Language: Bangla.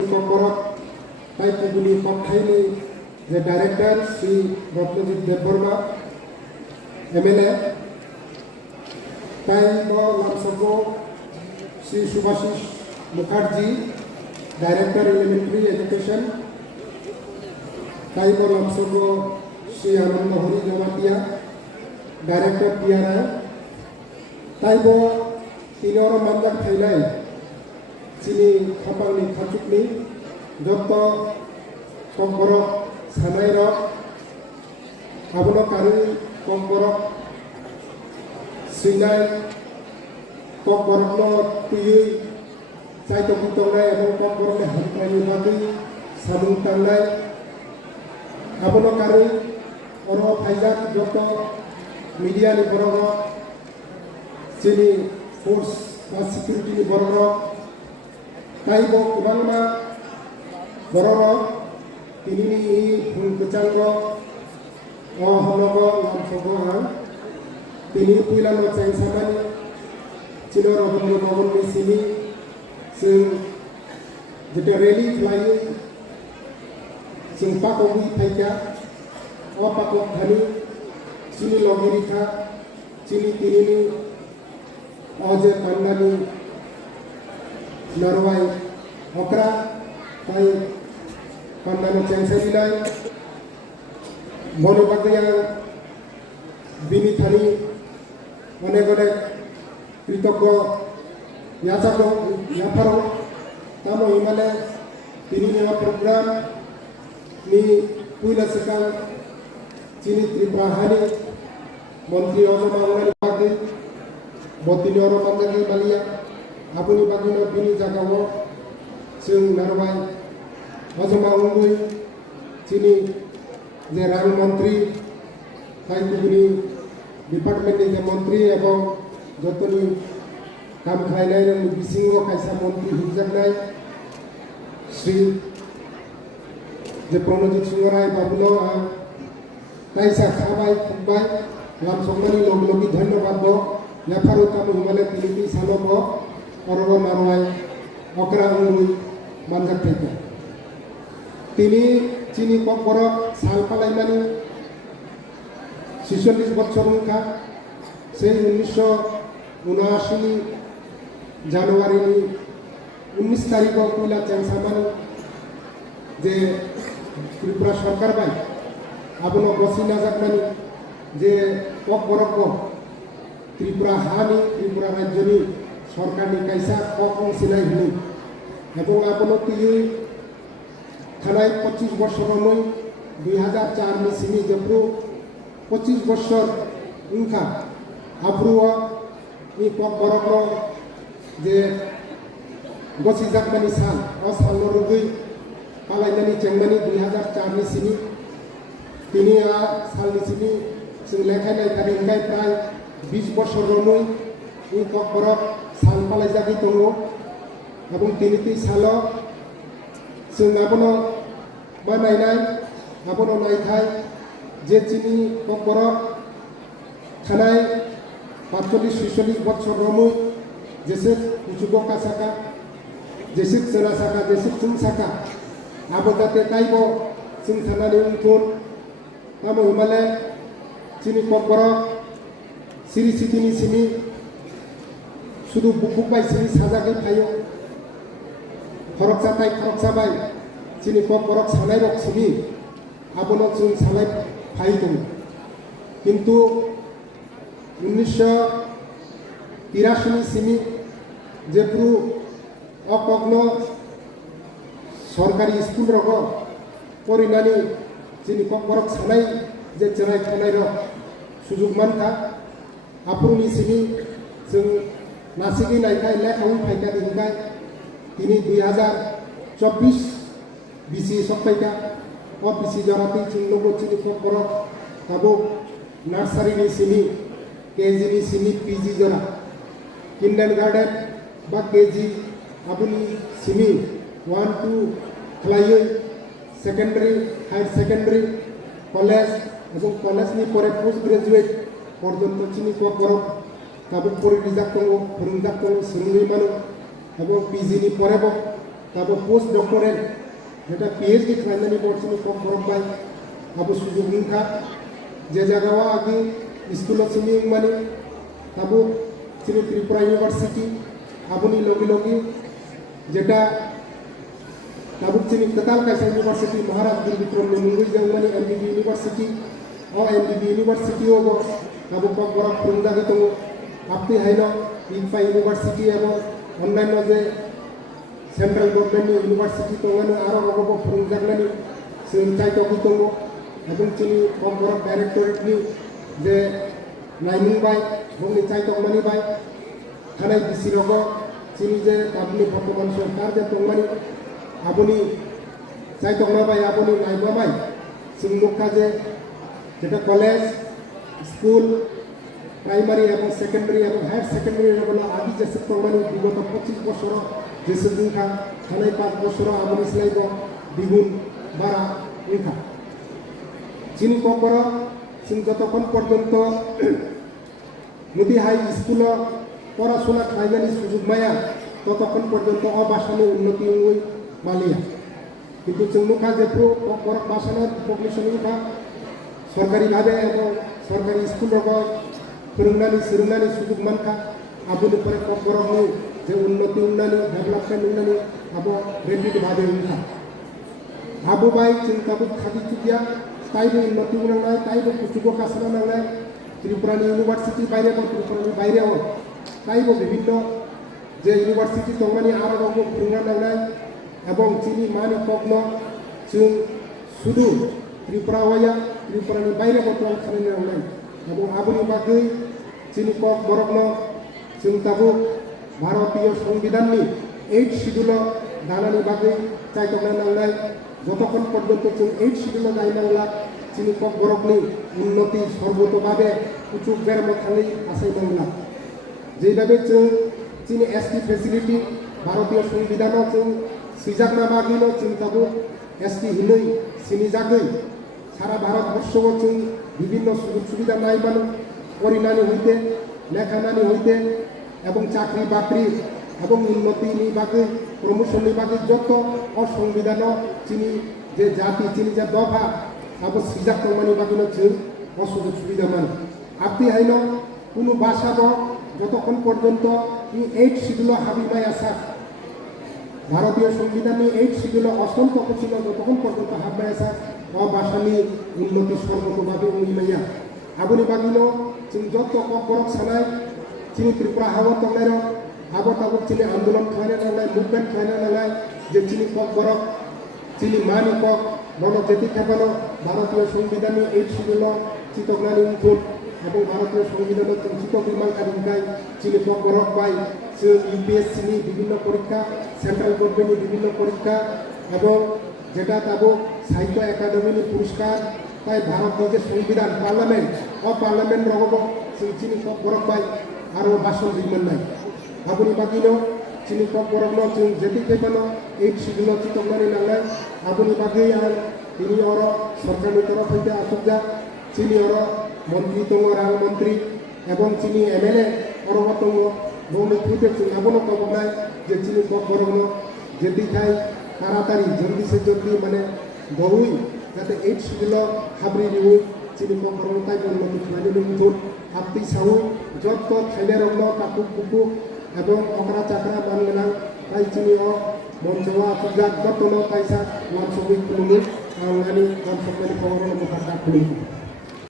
Paipuguli Pakhaini, the director, Sri Ratnajit Devarma, MLA, Taibo Lamsoko, Sri Subhashish Mukherjee, Director Elementary Education, Taibo Lamsoko, Sri Anand Hori Jamatia, Director PRI, Taibo Tinoro Mandak Thailand, Sini Kapangni Kachukni, Joto Komborok Sanairok, Abono Kari Komborok, Sinai Komborok no Tuyi, Saito Kutongai, Abono Komborok Hantai Yubati, Samung Tangai, Abono Kari, Oro Pajak Joto, Media ni Borok, Sini Force Security ni Borok, Taibo Kubangma Bororo Tinini Pungkuchango Honogo Lamsogo Tini Puilano Chang Samani Chino Robo Bobon Misini Sing Jetereli Flying Sing Pakowi Paika O Pakok Dhani Chini Logirika Chini Tinini Oje Pandani Narwai Okra Pai Pandano Changsailai Mone Bagaya Bini Thani Mone Gode Kritoko Yasako Yaparo Tamo Himale Tini Neva Program Ni Puila Sekal Chini Triprahani Montri Osama Unari Pagi Botini Oro Pandagi Malia Apuni Bagino Bini Jakawo Sing Narwai Osama Ungui Chini Jerang Montri Taikubuni Department ni Montri Ebo Jotoni Kam Khailai dan Bisingo Kaisa Montri Hijabnai Sri Jepronojit Sungarai Babulo Kaisa Khabai Kubai Lam Somani Logi Dhanyabad Bo Yafaru Tamu Himale Tiliti Salobo Oro Narwai Okra Ungui Manjak Teka Tini Chini Kokoro Salpalai Mani 46 বছর মুখা সেই 1979 জানুয়ারি 19 তারিখ কইলা চাংসামান যে ত্রিপুরা সরকার বাই আবনো বসি না জাকমানি যে পকবরক ত্রিপুরা হানি ত্রিপুরা রাজ্যনি সরকারনি কাইসা ককং সিলাই হনি এবং আবনো তুই থানায় 25 বছর নই 2004 নি সিমি জেপ্রু 25 বছর উনকা আপ্রুয়া ই পকবরক যে গসি জাকমানি সাল ও সাল রুগই পালাইনানি চেংমানি 2004 নি সিমি তিনি সালনি সিমি जों लेखायनाय थारिखाय प्राय 20 বছর নই ই পকবরক সাল পালাইজাগি দङ এবং তিনিটি সাল जों আবনো বানাইনাय আবনো নাইথাय যে চিনি পকবরক থানায় 45-46 বছর নই যেসে উচুগো কাসাকা যেসে সেনা সাকা যেসে চুং সাকা আবদাতে কাইবো जों থানানি উনথুন তামো Himalaya Sini pokborok siri sitini sini sudu bukuk bai sini sajake payo khoroksa tai khoroksa bai sini pokborok sanai rok sini abono chung sanai pai dong kintu 1983 sini jepru okogno সরকারি স্কুল রক পরিনানি sini pokborok sanai যে চেনাই থানাই রক সুযোগ মানকা আপুনি সিনি जों নাসিকি নাইকাই লেখাউই ফাইকা দিনকাই তিনি 2024 বিসি সপ্তাইকা ও বিসি জরাতি চিংনগো চিনি পকবরক কাবো নার্সারি নি সিনি কেজি নি সিনি পিজি জরা কিন্ডারগার্টেন বা কেজি আবুনি সিনি 1 2 খালাইই সেকেন্ডারি হায়ার সেকেন্ডারি কলেজ এবং কলেজ নি পরে পোস্ট গ্রাজুয়েট পর্যন্ত চিনি পকবরক কাবু পরিজাক দङ फोरोंजाक दङ सोलोंनाय मानो এবং পিজি নি পরেব তারপর পোস্ট ডক্টরেট যেটা পিএইচডি খালাमनानै बर्सिनि कम बरक बाय आबो सुजुग निखा जे जागावा आगे स्कूल सिनि माने ताबो सिनि त्रिपुरा यूनिवर्सिटी आबोनि लगी लगी जेटा ताबो सिनि कताल कायसा यूनिवर्सिटी महाराज बिर विक्रम नि मुंगै जों माने MBB university MBB university ओबो Tabo कम बरक फोरोंजागि दङ आपति हायनो इनफा यूनिवर्सिटी एबो अनलाइन जे सेंट्रल गवर्नमेंट यूनिवर्सिटी दङ आरो रगबो फोरोंजागनानै सोलोंथाइ दङ এবং চিনি কম বরক डायरेक्टरेटनि जे नायमुंबाय बुंनि चाइतकमानि बाय थानाय बिसिरग चिनि जे गाबनि बर्तमान सरकार जे दंमानि आबोनि चाइतकमाबाय आबोनि नायबाबाय जों लोका जे जेटा कलेज स्कूल प्राइमारी एवं सेकेंडारी एवं हायर सेकेंडारी लेवल आदि जे दंमानि विगत 25 बছर जे सुबुंखा थानाय 5 बছर आबोनि स्लाइबो द्विगुण बारा इंखा चिनि कपर जों जतक्षण पर्यन्त नदी हाई स्कूल पढ़ाशोना खालामनायनि सुजुग माया ततक्षण पर्यन्त भाषानि उन्नति हुई मालिया किन्तु जों नुखा जे बर भाषानि पपुलेशन नुखा सरकारी भावे एवं सरकारी स्कूल फोरोंनानै सोलोंनानै सुजुग मानखा आबोनिफ्राय बर'नि जे उन्नति उन्नानै डेभेलपमेन्ट उन्नानै आबो रेपिड भावे उनखा आबोबाय जों ताबो खादि तुगिया ताइबो उन्नति उनांनाय ताइबो कुचुगो कासना नांनाय त्रिपुरानि यूनिवर्सिटी बायरे त्रिपुरानि बायरेआव ताइबो विभिन्न जे यूनिवर्सिटी दंमानि आरोबाव फोरोंना नांनाय एवं चिनि मानि कग्न जों सुदु त्रिपुरावाया त्रिपुरानि बायरे बर्तमान खालामनो नांनाय एवं आबोनि बागै चिनि कग बरकनो जों ताबो भारतीय संविधाननि 8 शिड्यूल दानानि बागै चाइतकना नांनाय যতক্ষণ পর্যন্ত जों 8 শিডিউল गायनांला चिनि कग बरकनि उन्नति सर्वतोभावे उचुक बेराम थाङै आसायनांला जेबाबे जों चिनि एसटी फेसिलिटी भारतीय संविधानाव जों सिजागना बागिनो जों ताबो एसटी हिनै सिनि जागै सारा भारतबर्षआव जों विभिन्न सुजुग सुबिदा नायबानो परिनानि हইতে लेखानानि हইতে এবং চাকরি বাকরি এবং উন্নতিनि बागै प्रमोशननि बागै যত असंविधान चिनि जे जाति चिनि जे दफा अब सिजाक तंमानि बागैनो जों असुजुग सुबिदा मान आपति हायनो कुनु भाषाबो যতক্ষণ পর্যন্ত 8 শিডিউল হাবিমাই আসা ভারতীয় সংবিধানनि 8 শিডিউল অষ্টম তফসিল যতক্ষণ পর্যন্ত হাবিমাই আসা ভাষাनि উন্নতি সর্বতোভাবে উন্নয়য়া আবুনি বাগিनो जों যত কবরক সানাय चिनि त्रिपुरा हावा तंनाय आबो ताबो चिनि आंदोलन खालामनो नांनाय मुभमेंट खालामनो नांनाय जे चिनि कग बरक चिनि मानि कग बनो जेति खेबानो भारतीय संविधाननि 8 शिड्यूल चितकनानि उनफुल एवं भारतीय संविधान चितक निर्माण खालामनाय चिनि कग बरक बाय जों यूपीएससी नि विभिन्न परीक्षा सेंट्रल गवर्नमेंटनि विभिन्न परीक्षा एवं जेटा ताबो साहित्य एकाडेमीनि पुरस्कार ताई भारतनि जे संविधान पार्लामेंट रगबो जों चिनि कग बरक बाय आरो भाषण दिमोननाय आबुनि बागिनो चिनि कग बरकनो जों जेति खेबानो 8 शिड्यूल चितकनानि नांनाय आबुनि बागै आं दिनै अर सरकारनि तरफ हইতে आसुजा चिनि अर मंत्री दङ रां मंत्री एवं चिनि एमएलए अरबो दङ बौनि हইতে जों आबोनो कबनाय जे चिनि कग बरकनो जेति खाय तारातारि जल्दी से जल्दी माने बहुई जाते 8 शिड्यूल हाब्रि रिउ चिनि कग बरकनो ताइ उन्नति खालामनो मुथुन आपति साउ जत थाइले रंनो काकु कुकु एवं अकरा चाकरा मानगोनां ताइ चिनि मन्चवा आसुजा जतनो ताइसा वानसबि खुलुमो आंनि वानसबनि खबरनो मुखाखा खुलुमो।